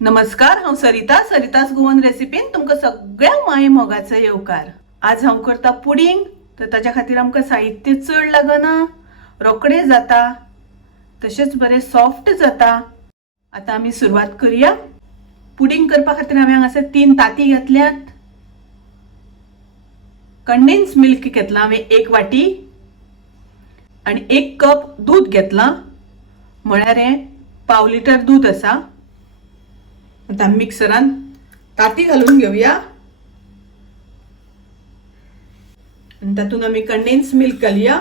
नमस्कार, हांव सरितास गोवन रेसिपीन तुमकां सगळ्या माय मोगाचो येवकार। आज हांव करता पुडिंग। तर ताच्या खातीर आमकां साहित्य चड लागना, रोखडे जाता, तशेंच बरें सॉफ्ट जाता। आता आमी सुरवात करूया। पुडिंग करपा खातीर हांवें हांगासर 3 ताती घेतल्यात। कंडेन्स मिल्क घेतला हांवें 1 वाटी आणि 1 कप दूध घेतला, म्हळ्यार हे पाव लिटर दूध आसा। आता मिक्सरान ताती घालून घेऊया आणि तातून आम्ही कंडेन्स मिल्क घालूया।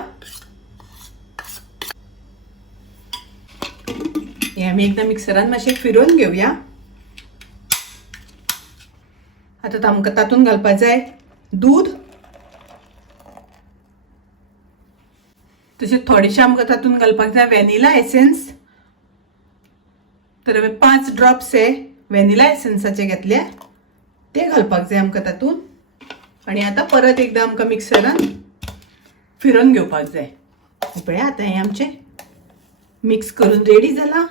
हे आम्ही एकदा मिक्सरान मातशें फिरवून घेऊया। आता आमकां तातून घालपाक जाय दूध, तशेंच थोडेशें आमकां तातून घालपाक जाय व्हॅनिला एसेन्स। तर हांवें 5 ड्रॉप्स हे व्हॅनिला एसेन्साचे घेतले, ते घालपाक जाय आमकां तातून। आणि आता परत एकदा आमकां मिक्सरान फिरवून घेवपाक जाय। पळय आता हे आमचें मिक्स करून रेडी जाला।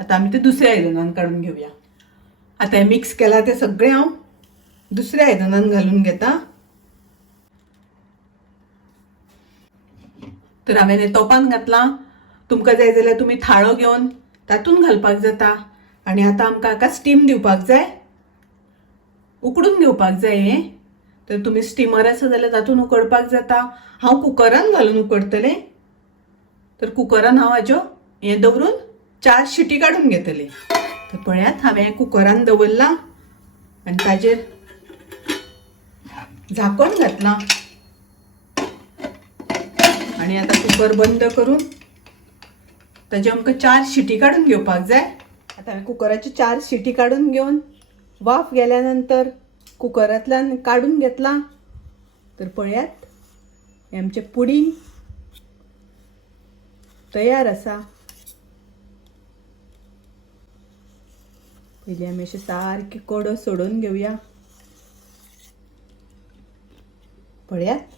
आता आमी ते दुसऱ्या आयदनान काडून घेवया। आता हे मिक्स केला ते सगळें हांव दुसऱ्या आयदनान घालून घेता। तर हांवें हे तोपान घातला, तुमकां जाय जाल्यार तुमी थाळो घेवन तातून घालपाक जाता। आणि आता आमकां हाका स्टीम दिवपाक जाय, उकडून घेवपाक जाय हे। तर तुम्ही स्टीमर आसा जाल्यार तातून उकडपाक जाता। हांव कुकरान घालून उकडटलें। तर कुकरान हांव हाज्यो हे दवरून 4 शिटी काडून घेतली। तर पळयात हांवें कुकरान दवरला आणि ताजेर झाकण घातला आणि आता कुकर बंद करून ताजे आमकां 4 शिटी काडून घेवपाक जाय। आता हांवें कुकराची 4 शिटी काडून घेवन वाफ गेल्यानंतर कुकरांतल्यान काडून घेतला। तर पळयात हे आमचें पुडिंग तयार आसा। पयलीं आमी अशें सारकी कडो सोडून घेवया। पळयात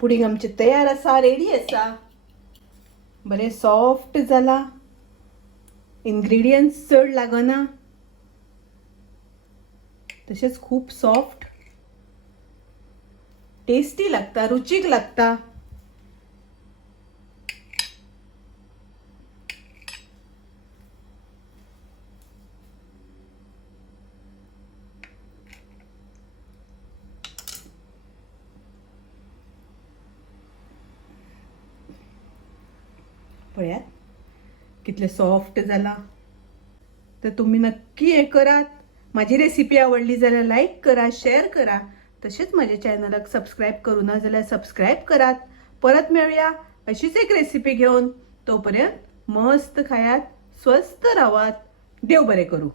पुडिंग आमचें तयार आसा, रेडी आसा। बरें सॉफ्ट जाला, इन्ग्रेडियंट्स चड लागना, तशेंच खूब सॉफ्ट, टेस्टी लागता, रुचीक लागता। पळयात कितले सॉफ्ट जाला। तर तुम्ही नक्की हे करात। माझी रेसिपी आवडली जाल्यार लाईक करा, शेअर करा, तसेच माझ्या चॅनलाक सबस्क्राईब करू ना जाल्यार सबस्क्राईब करात। परत मेळूया अशीच एक रेसिपी घेऊन। तोपर्यंत मस्त खायात, स्वस्त रावात, देव बरें करू।